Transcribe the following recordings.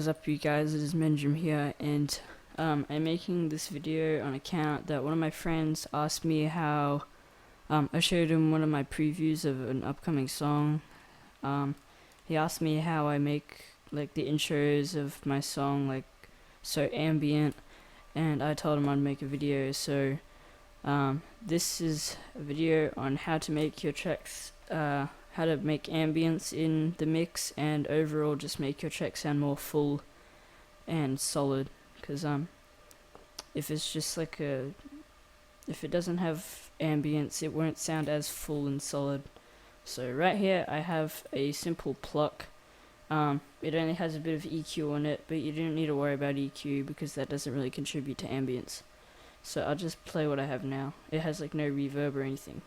What's up, you guys? It is Menjum here, and I'm making this video on account that one of my friends asked me how I showed him one of my previews of an upcoming song. He asked me how I make like the intros of my song like so ambient, and I told him I'd make a video. So this is a video on how to make your tracks, how to make ambience in the mix, and overall just make your track sound more full and solid. Because if it's just like if it doesn't have ambience, it won't sound as full and solid. So right here I have a simple pluck. It only has a bit of EQ on it, but you don't need to worry about EQ because that doesn't really contribute to ambience. So I'll just play what I have now. It has like no reverb or anything.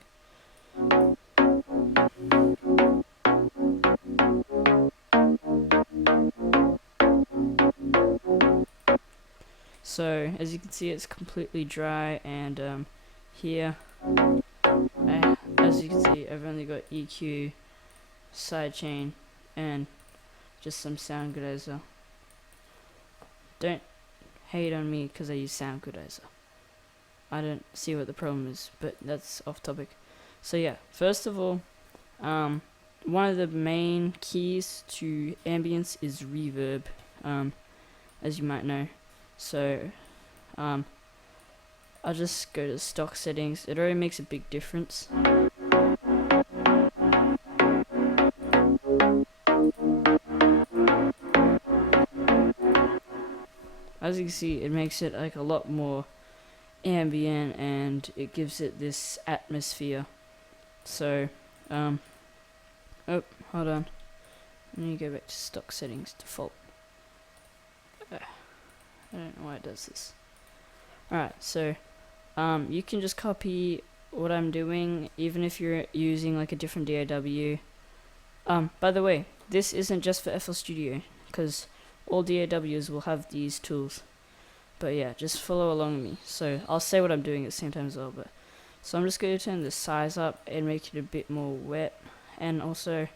So as you can see, it's completely dry, and here, as you can see, I've only got EQ, sidechain, and just some sound goodizer. Don't hate on me because I use sound goodizer. I don't see what the problem is, but that's off topic. So yeah, first of all, one of the main keys to ambience is reverb, as you might know. So I'll just go to stock settings. It already makes a big difference. As you can see, it makes it like a lot more ambient, and it gives it this atmosphere. So oh, hold on, let me go back to stock settings, default. I don't know why it does this. Alright, so you can just copy what I'm doing even if you're using like a different DAW. By the way, this isn't just for FL Studio, because all DAWs will have these tools. But yeah, just follow along with me. So I'll say what I'm doing at the same time as well. So I'm just going to turn the size up and make it a bit more wet. And also,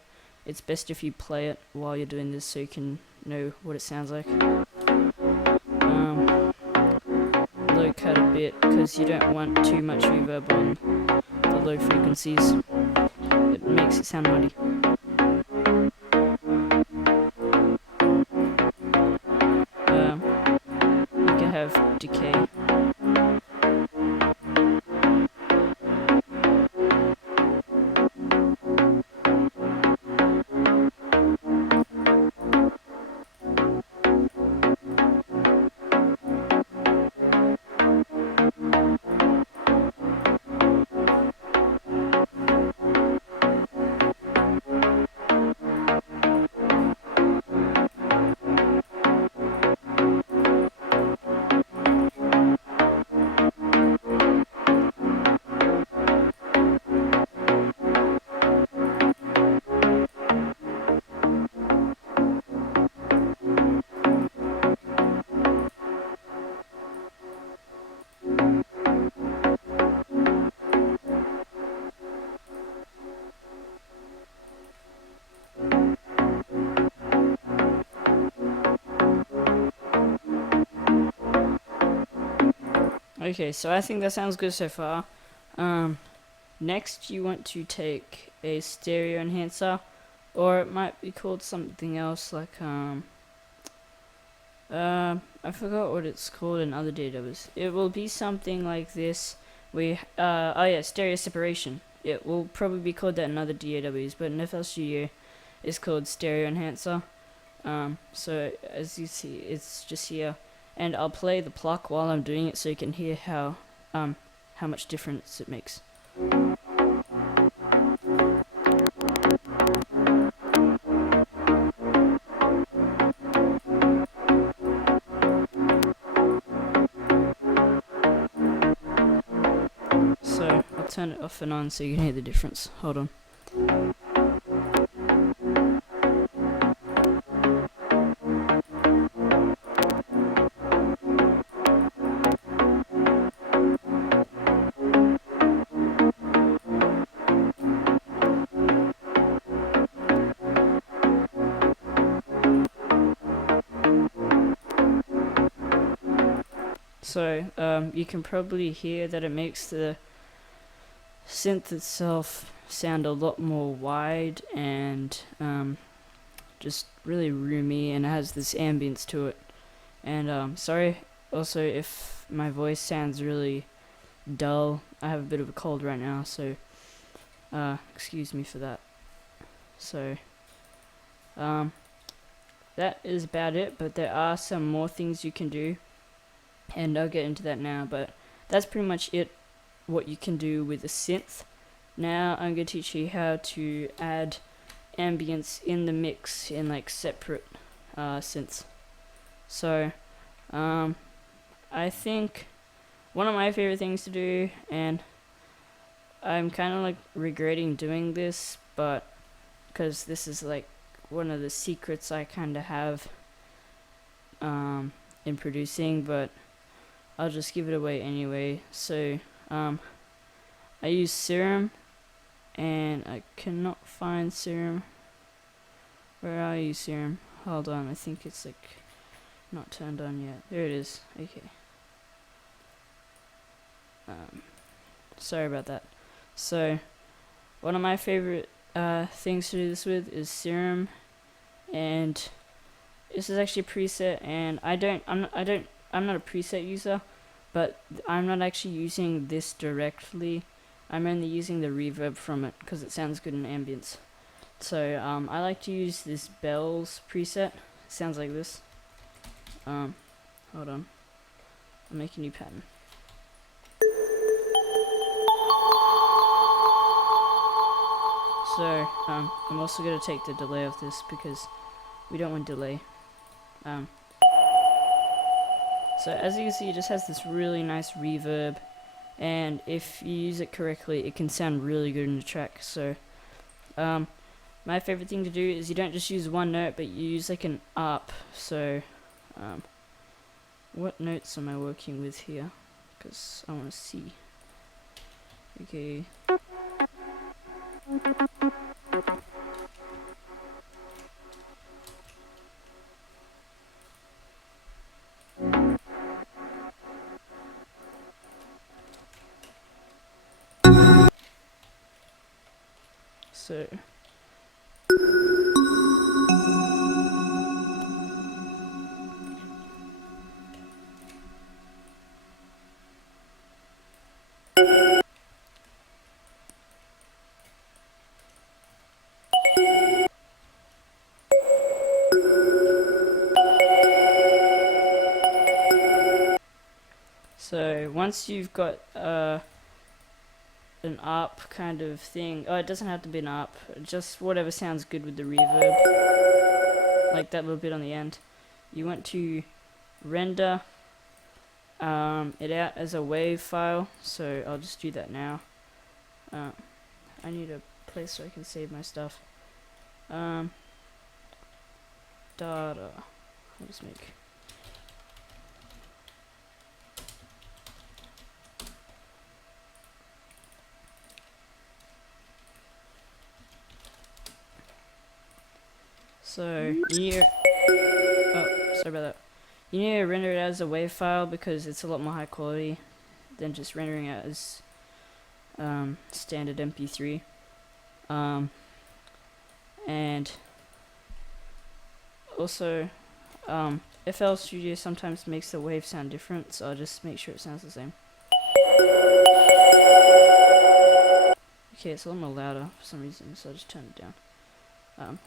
it's best if you play it while you're doing this so you can know what it sounds like. Low cut a bit because you don't want too much reverb on the low frequencies. It makes it sound muddy. You can have decay. Okay, so I think that sounds good so far. Next you want to take a stereo enhancer, or it might be called something else like I forgot what it's called in other DAWs. It will be something like this. Stereo separation. It will probably be called that in other DAWs, but in FL Studio it's called stereo enhancer. So as you see, it's just here. And I'll play the pluck while I'm doing it so you can hear how much difference it makes. So I'll turn it off and on so you can hear the difference. Hold on. So you can probably hear that it makes the synth itself sound a lot more wide and just really roomy, and it has this ambience to it. And sorry also if my voice sounds really dull. I have a bit of a cold right now, so excuse me for that. So that is about it, but there are some more things you can do, and I'll get into that now, but that's pretty much it, what you can do with a synth. Now I'm going to teach you how to add ambience in the mix in like separate synths. So I think one of my favorite things to do, and I'm kind of like regretting doing this, but because this is like one of the secrets I kind of have in producing, but I'll just give it away anyway. So I use Serum, and I cannot find Serum. Where are you, Serum? Hold on, I think it's like not turned on yet. There it is. Okay. Sorry about that. So one of my favorite things to do this with is Serum, and this is actually a preset, and I'm not a preset user, but I'm not actually using this directly. I'm only using the reverb from it because it sounds good in ambience. So I like to use this bells preset. It sounds like this. Hold on, I'll make a new pattern. So I'm also going to take the delay off this because we don't want delay. So as you can see, it just has this really nice reverb, and if you use it correctly, it can sound really good in the track. So my favorite thing to do is you don't just use one note, but you use like an ARP. So what notes am I working with here? Because I want to see. Okay. So once you've got an ARP kind of thing, it doesn't have to be an ARP, just whatever sounds good with the reverb, like that little bit on the end. You want to render it out as a WAV file, so I'll just do that now. I need a place so I can save my stuff. Data. I'll just make. So you need sorry about that. You need to render it as a WAV file because it's a lot more high quality than just rendering it as standard MP3. And also FL Studio sometimes makes the wave sound different, so I'll just make sure it sounds the same. Okay, it's a little more louder for some reason, so I'll just turn it down.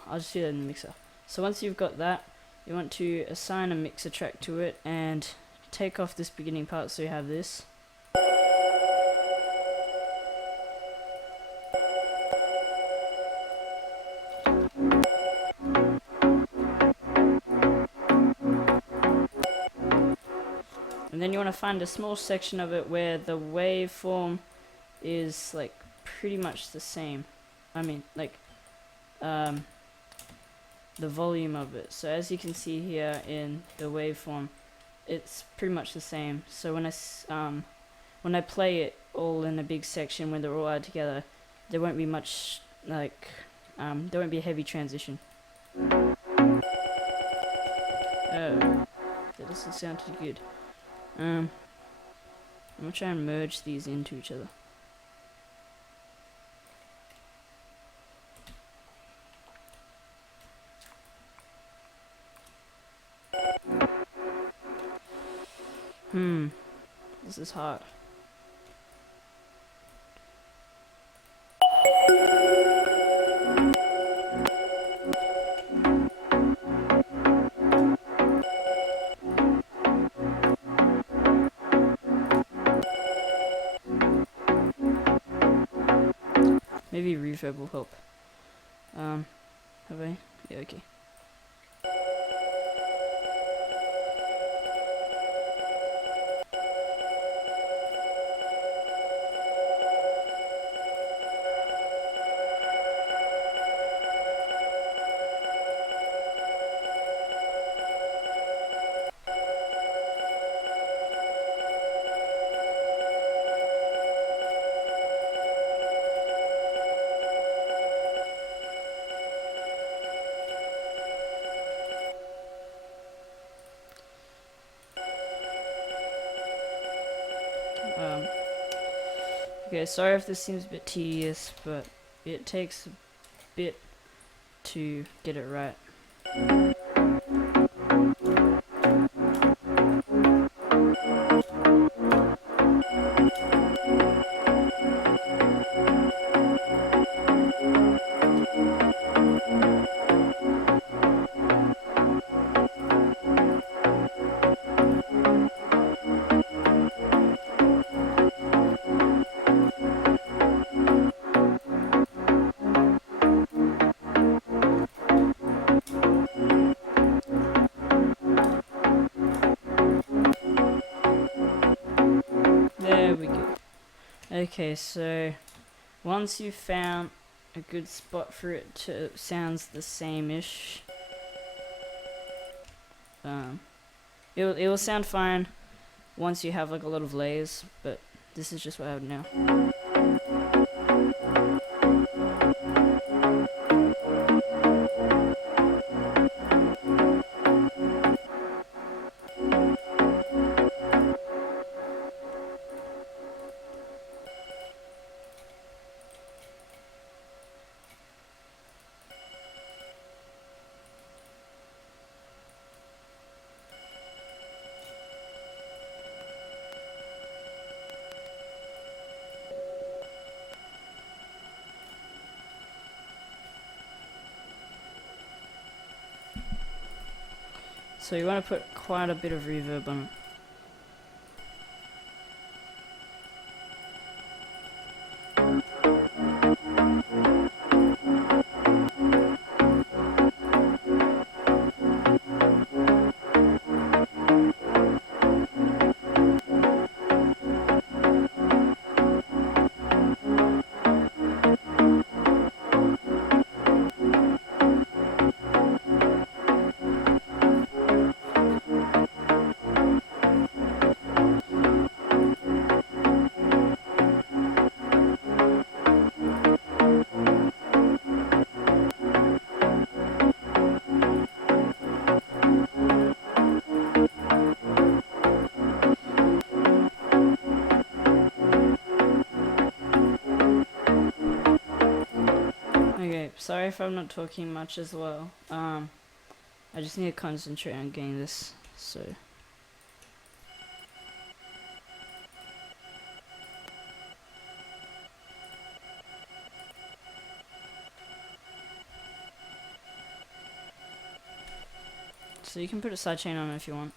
I'll just do that in the mixer. So once you've got that, you want to assign a mixer track to it and take off this beginning part so you have this. And then you want to find a small section of it where the waveform is like pretty much the same. I mean, like the volume of it. So as you can see here in the waveform, it's pretty much the same. So when I play it all in a big section when they're all added together, there won't be much like there won't be a heavy transition. That doesn't sound too good. I'm gonna try and merge these into each other. This is hard. Maybe reverb will help. Have I? Yeah, okay. Okay, sorry if this seems a bit tedious, but it takes a bit to get it right. There we go. Okay, so once you've found a good spot for it to sounds the same-ish, it will sound fine once you have like a lot of layers, but this is just what I have now. So you want to put quite a bit of reverb on it. Sorry if I'm not talking much as well. I just need to concentrate on getting this, so. So you can put a sidechain on it if you want.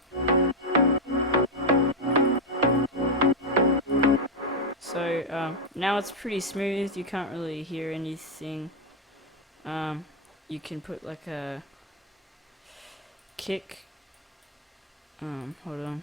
So now it's pretty smooth, you can't really hear anything. You can put like a kick. Hold on.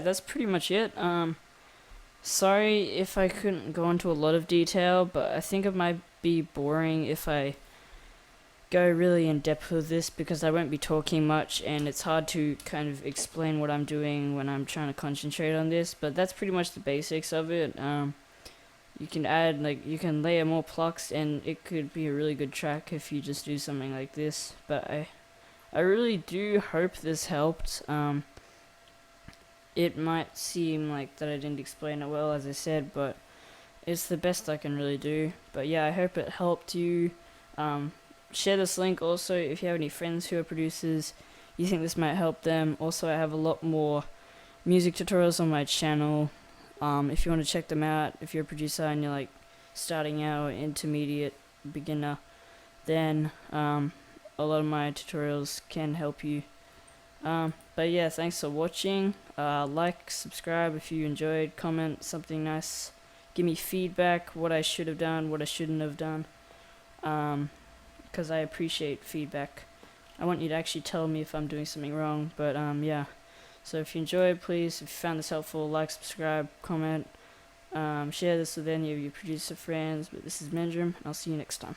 yeah, that's pretty much it. Sorry if I couldn't go into a lot of detail, but I think it might be boring if I go really in depth with this, because I won't be talking much and it's hard to kind of explain what I'm doing when I'm trying to concentrate on this. But that's pretty much the basics of it. You can add, like, you can layer more plucks and it could be a really good track if you just do something like this. But I really do hope this helped. It might seem like that I didn't explain it well, as I said, but it's the best I can really do. But yeah, I hope it helped you. Share this link also if you have any friends who are producers, you think this might help them. Also, I have a lot more music tutorials on my channel. If you want to check them out, if you're a producer and you're like starting out, intermediate, beginner, then a lot of my tutorials can help you. But yeah, thanks for watching. Like, subscribe if you enjoyed, comment something nice, give me feedback, what I should have done, what I shouldn't have done, because I appreciate feedback. I want you to actually tell me if I'm doing something wrong. But yeah, so if you enjoyed, please, if you found this helpful, like, subscribe, comment, share this with any of your producer friends. But this is Benjamin, and I'll see you next time.